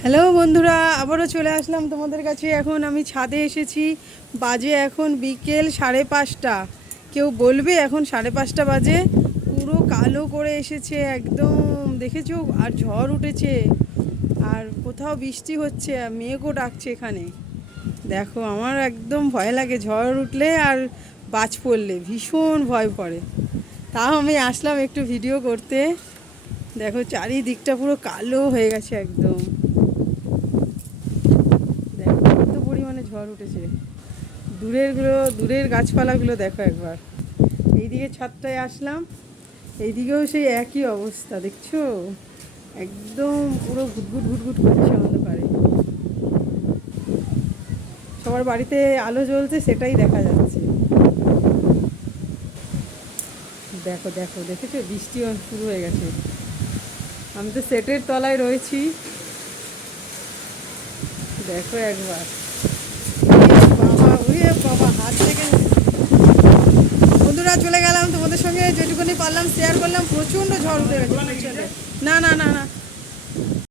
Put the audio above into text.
Hello বন্ধুরা, আবারও চলে আসলাম তোমাদের কাছে। এখন আমি ছাদে এসেছি। বাজে এখন বিকেল 5:30। কেউ বলবে এখন 5:30 বাজে? পুরো কালো করে এসেছে একদম, দেখেছো? আর ঝড় উঠেছে, আর কোথাও বৃষ্টি হচ্ছে, আর মেঘও ডাকছে এখানে। দেখো, আমার একদম ভয় লাগে ঝড় উঠলে আর বাজ পড়লে, ভীষণ ভয় করে। তাও আমি আসলাম একটু ভিডিও করতে। দেখো চারিদিকটা পুরো কালো হয়ে গেছে একদম। দেখো কত পরিমাণে ঝড় উঠেছে। দূরের গাছপালাগুলো দেখো একবার। এইদিকে ছাদটায় আসলাম, এইদিকেও সেই একই অবস্থা, দেখছো? একদম পুরো ঘুটঘুট ঘুটঘুট করছে অন্ধকারে। সবার বাড়িতে আলো জ্বলছে, সেটাই দেখা যাচ্ছে। দেখো দেখো, দেখেছো? বৃষ্টি শুরু হয়ে গেছে। আমি তো সেটের তলায় রয়েছি। দেখো একবার। বাবা, উড়ে বাবা, হাত থেকে। বন্ধুরা, চলে গেলাম তোমাদের সঙ্গে, যেটুকুনি পারলাম শেয়ার করলাম। প্রচণ্ড ঝড় উঠে গেছে। না না না না,